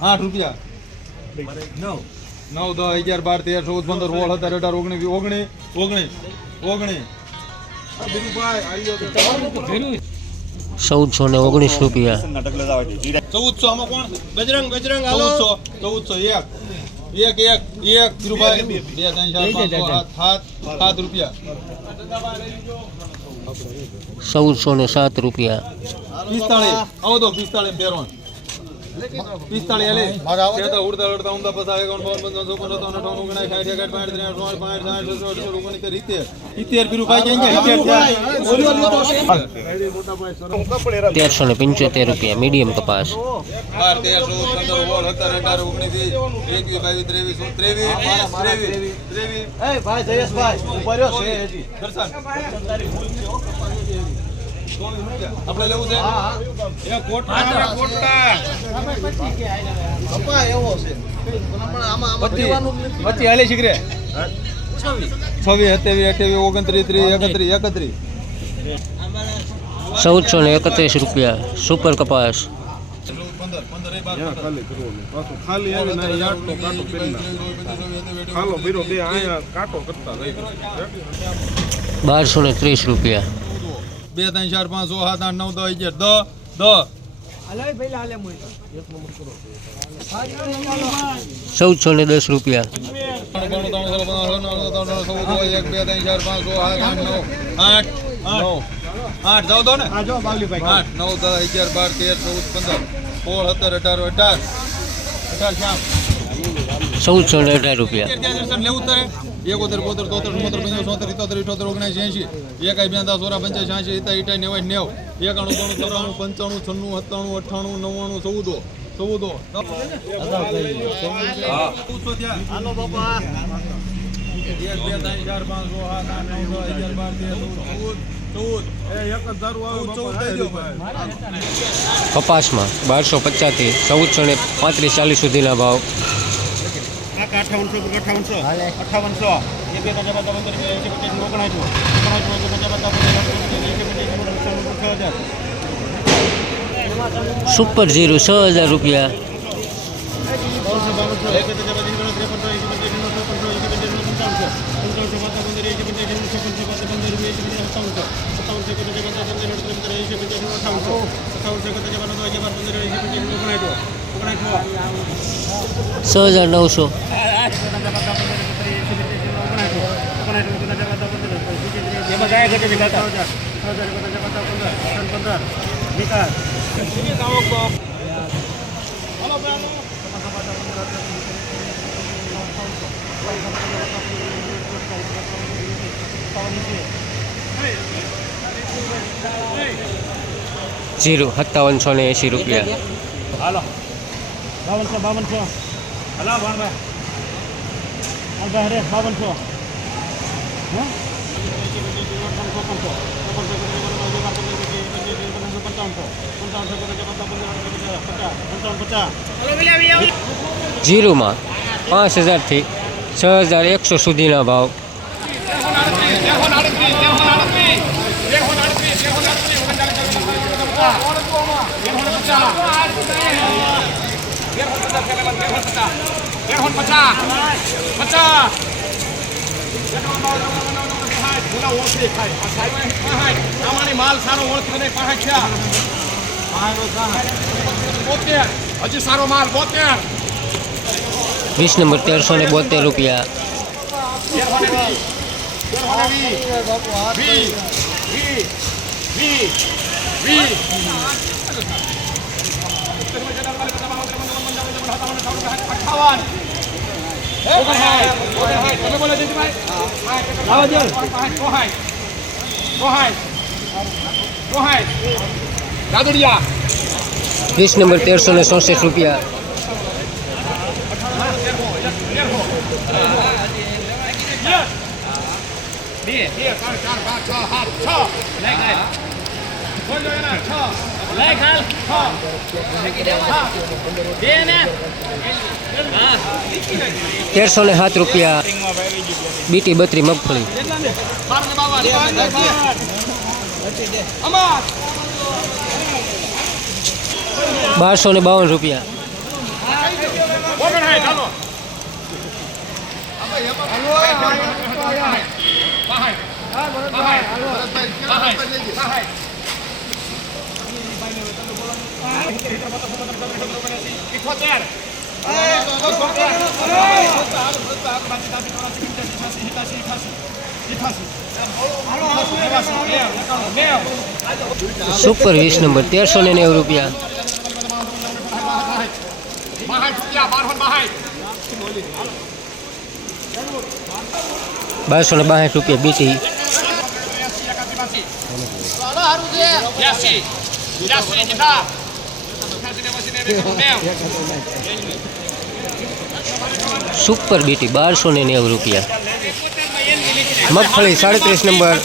8 રૂપિયા 9 10 11 12 13 14 15 16 17 18 19 1419 રૂપિયા 1400 આમાં કોણ બજરંગ હાલો 1400 એક ધીરુભાઈ 2 3 4 5 7 રૂપિયા 1407 રૂપિયા 45 આવો તો 45 ફેરવાન 45 આલે તે તો ઉડતા ઉમદા પસા 51 1375 રૂપિયા મીડિયમ કપાસ 13 લેવું છે એક કોટા કપા એવો છે પણ આમાં પછી હાલે શીખરે 26 27 29 31 1431 રૂપિયા સુપર કપાસ 1230 રૂપિયા 2 3 4 5 6 7 8 9 10 11 1410 રૂપિયા 8 જાવ દો ને 8 9 10 11 12 13 14 15 16 17 18 1418 રૂપિયા લેવું તારે 71 72 73 74 75 77 78 79 80 81 82 83 85 86 87 91 95 96 97 કપાસમાં 1250 થી 1435 40 સુધીના ભાવ 58 સુપર ઝીરો 6000 રૂપિયા 6900 જીરો 5780 રૂપિયા 5200 હલા ભાણભાઈ અરે 5200 હા 55 જીરોમાં 5000 થી 6100 સુધીના ભાવ માલ સારો ઓળખે હજી સારો માલ 72 20 નંબર 1372 રૂપિયા 20 નંબર 1364 રૂપિયા 1307 રૂપિયા બીટી 32 મગફળી 1252 રૂપિયા બાહાઈ ચાલો સુપર 20 નંબર 1390 રૂપિયા. ₹1262 બીટી. સુપર બીટી 1290 રૂપિયા. મગફળી 37 નંબર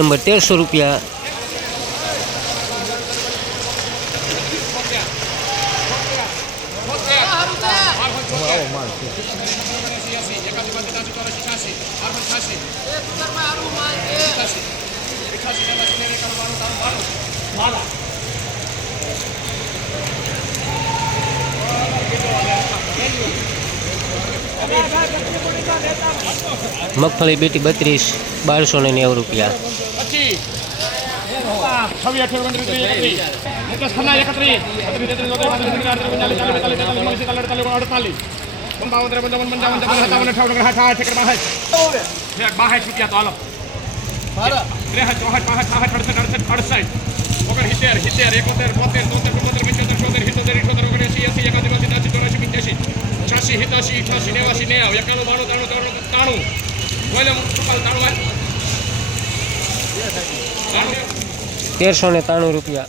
1300 રૂપિયા. મગફળી બીટી 32 1290 રૂપિયા. ₹1393 રૂપિયા.